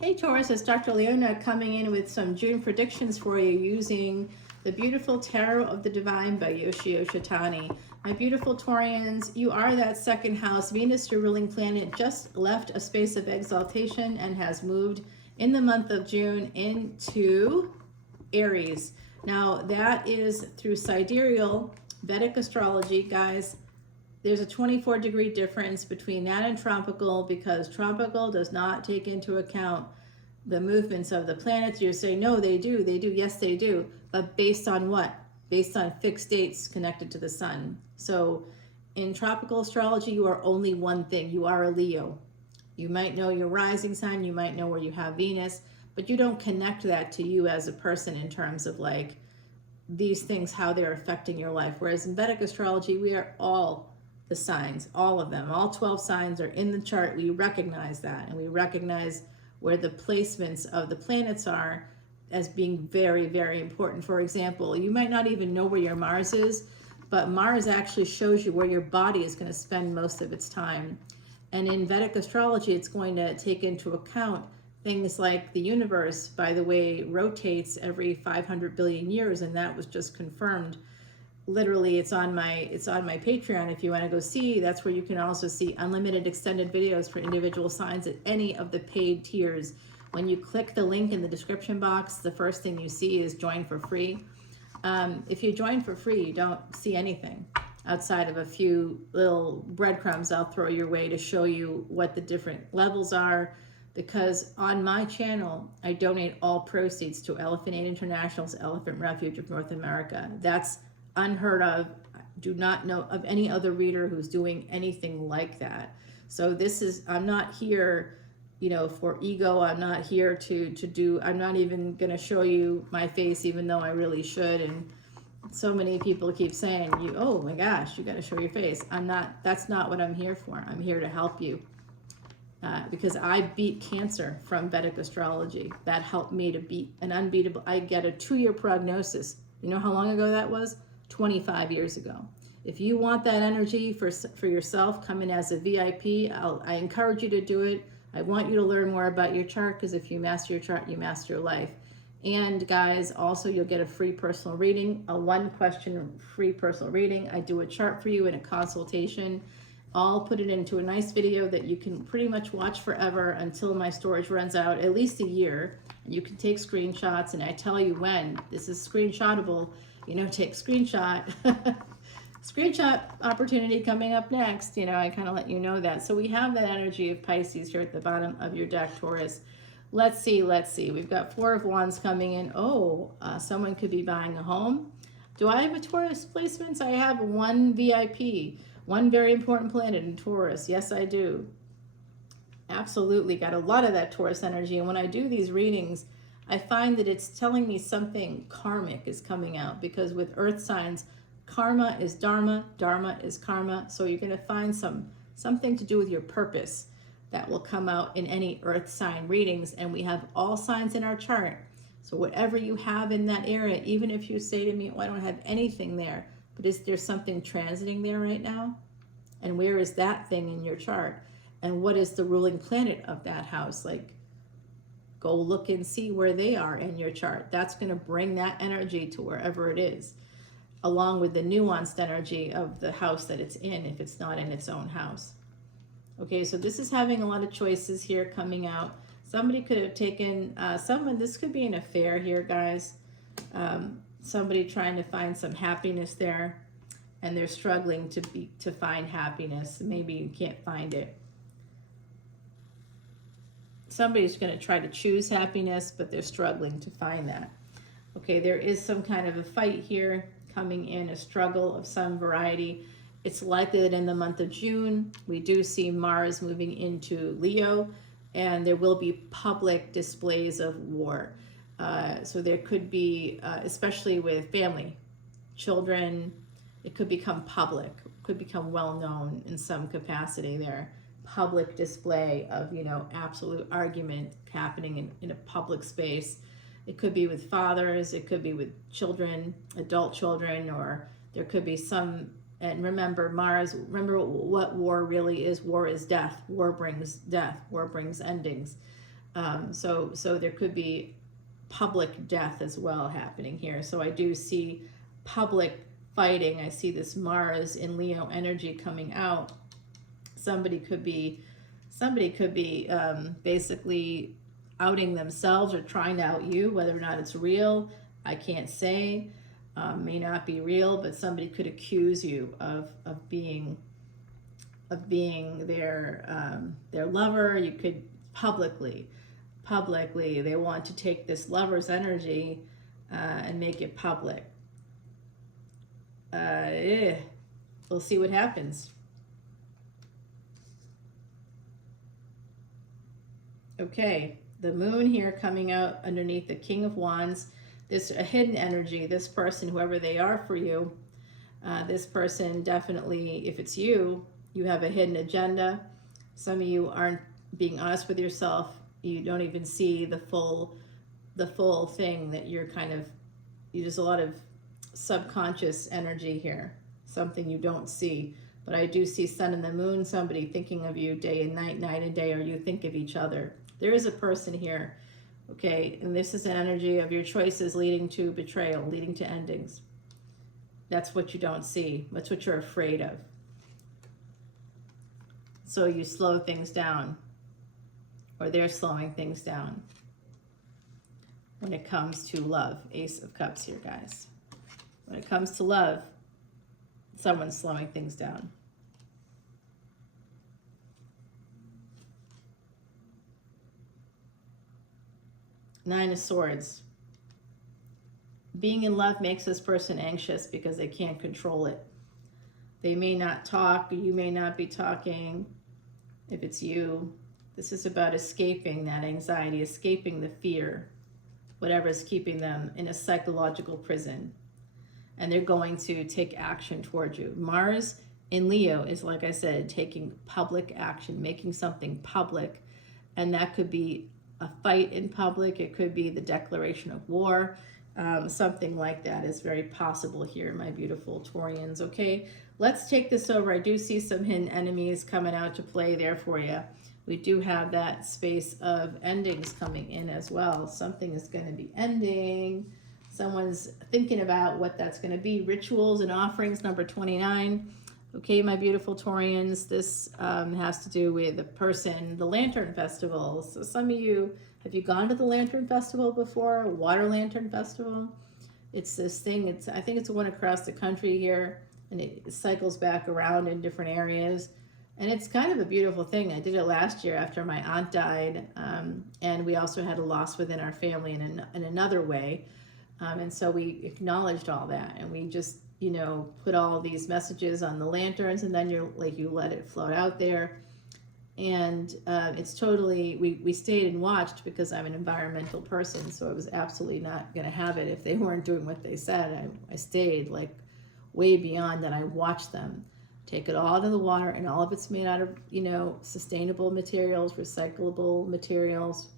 Hey Taurus, it's Dr. Leona coming in with some June predictions for you using the beautiful Tarot of the Divine by Yoshio Shitani. My beautiful Taurians, you are that second house. Venus, your ruling planet, just left a space of exaltation and has moved in the month of June into Aries. Now that is through sidereal Vedic astrology, guys. There's a 24-degree difference between that and tropical, because tropical does not take into account the movements of the planets. You say, no, they do. Yes, they do. But based on what? Based on fixed dates connected to the sun. So in tropical astrology, you are only one thing. You are a Leo. You might know your rising sign. You might know where you have Venus, but you don't connect that to you as a person in terms of like these things, how they're affecting your life. Whereas in Vedic astrology, we are all the signs, all of them, all 12 signs are in the chart. We recognize that, and we recognize where the placements of the planets are as being very, very important. For example, you might not even know where your Mars is, but Mars actually shows you where your body is going to spend most of its time. And in Vedic astrology, it's going to take into account things like the universe, by the way, rotates every 500 billion years, and that was just confirmed. Literally, it's on my Patreon if you want to go see. That's where you can also see unlimited extended videos for individual signs at any of the paid tiers. When you click the link in the description box, the first thing you see is join for free. If you join for free, you don't see anything outside of a few little breadcrumbs I'll throw your way to show you what the different levels are, because on my channel, I donate all proceeds to Elephant Aid International's Elephant Refuge of North America. That's unheard of. Do not know of any other reader who's doing anything like that. So this is, I'm not here, you know, for ego. I'm not here to do, I'm not even going to show you my face, even though I really should. And so many people keep saying, you, oh my gosh, you got to show your face. I'm not, that's not what I'm here for. I'm here to help you. Because I beat cancer from Vedic astrology. That helped me to beat an unbeatable, I get a 2-year prognosis. You know how long ago that was? 25 years ago. If you want that energy for yourself, come in as a VIP. I encourage you to do it. I want you to learn more about your chart, because if you master your chart, you master your life. And guys, also you'll get a free personal reading, a 1-question free personal reading. I do a chart for you in a consultation. I'll put it into a nice video that you can pretty much watch forever until my storage runs out, at least a year. And you can take screenshots, and I tell you when. This is screenshotable. You know, take screenshot. Screenshot opportunity coming up next. You know, I kind of let you know that. So we have that energy of Pisces here at the bottom of your deck, Taurus. Let's see. We've got 4 of Wands coming in. Oh, someone could be buying a home. Do I have a Taurus placements? I have 1 VIP, 1 very important planet in Taurus. Yes, I do. Absolutely got a lot of that Taurus energy. And when I do these readings, I find that it's telling me something karmic is coming out, because with earth signs, karma is dharma, dharma is karma. So you're going to find something to do with your purpose that will come out in any earth sign readings. And we have all signs in our chart. So whatever you have in that area, even if you say to me, oh, I don't have anything there, but is there something transiting there right now? And where is that thing in your chart? And what is the ruling planet of that house? Like, go look and see where they are in your chart. That's going to bring that energy to wherever it is, along with the nuanced energy of the house that it's in, if it's not in its own house. Okay, so this is having a lot of choices here coming out. Somebody could have taken, this could be an affair here, guys. Somebody trying to find some happiness there, and they're struggling to find happiness. Maybe you can't find it. Somebody's going to try to choose happiness, but they're struggling to find that. Okay, there is some kind of a fight here coming in, a struggle of some variety. It's likely that in the month of June, we do see Mars moving into Leo, and there will be public displays of war. So there could be, especially with family, children, it could become public, could become well-known in some capacity there. Public display of, you know, absolute argument happening in a public space. It could be with fathers, it could be with children, adult children, or there could be some, and remember Mars, remember what war really is. War is death. War brings death. War brings endings. So there could be public death as well happening here. So I do see public fighting. I see this Mars in Leo energy coming out. Somebody could be basically outing themselves or trying to out you. Whether or not it's real, I can't say. May not be real, but somebody could accuse you of being their lover. You could publicly they want to take this lover's energy and make it public. We'll see what happens. Okay, the moon here coming out underneath the King of Wands. This a hidden energy. This person, whoever they are for you, this person definitely, if it's you, you have a hidden agenda. Some of you aren't being honest with yourself. You don't even see the full thing that you're there's a lot of subconscious energy here, something you don't see. But I do see sun and the moon, somebody thinking of you day and night, night and day, or you think of each other. There is a person here, okay? And this is an energy of your choices leading to betrayal, leading to endings. That's what you don't see. That's what you're afraid of. So you slow things down, or they're slowing things down when it comes to love. Ace of Cups here, guys. When it comes to love, someone's slowing things down. Nine of Swords. Being in love makes this person anxious because they can't control it. They may not talk, or you may not be talking. If it's you, this is about escaping that anxiety, escaping the fear, whatever is keeping them in a psychological prison. And they're going to take action towards you. Mars in Leo is, like I said, taking public action, making something public. And that could be a fight in public. It could be the declaration of war. Something like that is very possible here, my beautiful Taurians. Okay, let's take this over. I do see some hidden enemies coming out to play there for you. We do have that space of endings coming in as well. Something is going to be ending. Someone's thinking about what that's going to be. Rituals and offerings, number 29. Okay, my beautiful Taurians, this has to do with the person, the Lantern Festival. So some of you, have you gone to the Lantern Festival before? Water Lantern Festival? It's this thing, I think it's one across the country here, and it cycles back around in different areas. And it's kind of a beautiful thing. I did it last year after my aunt died, and we also had a loss within our family in another way. And so we acknowledged all that, and we just, you know, put all these messages on the lanterns, and then you let it float out there. And it's totally, we stayed and watched because I'm an environmental person, so I was absolutely not going to have it if they weren't doing what they said. I stayed like way beyond that. I watched them take it all to the water, and all of it's made out of, you know, sustainable materials, recyclable materials.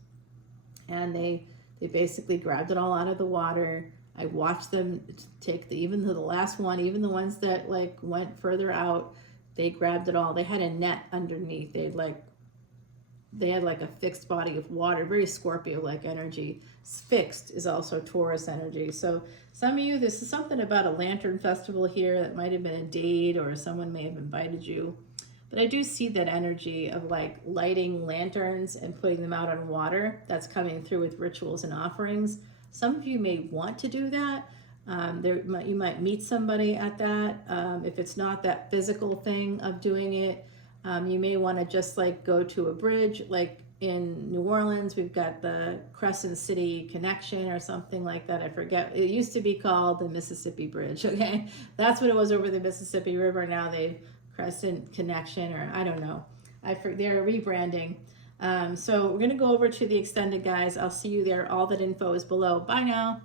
And they basically grabbed it all out of the water. I watched them take even the last one, even the ones that like went further out, they grabbed it all. They had a net underneath. They had like a fixed body of water, very Scorpio-like energy. Fixed is also Taurus energy. So some of you, this is something about a lantern festival here that might have been a date, or someone may have invited you. But I do see that energy of like lighting lanterns and putting them out on water. That's coming through with rituals and offerings. Some of you may want to do that. You might meet somebody at that. If it's not that physical thing of doing it, you may want to just like go to a bridge. Like in New Orleans, we've got the Crescent City Connection or something like that. I forget. It used to be called the Mississippi Bridge. Okay, that's what it was over the Mississippi River. Now they've Crescent Connection, or I don't know. They're rebranding. So we're going to go over to the extended, guys. I'll see you there. All that info is below. Bye now.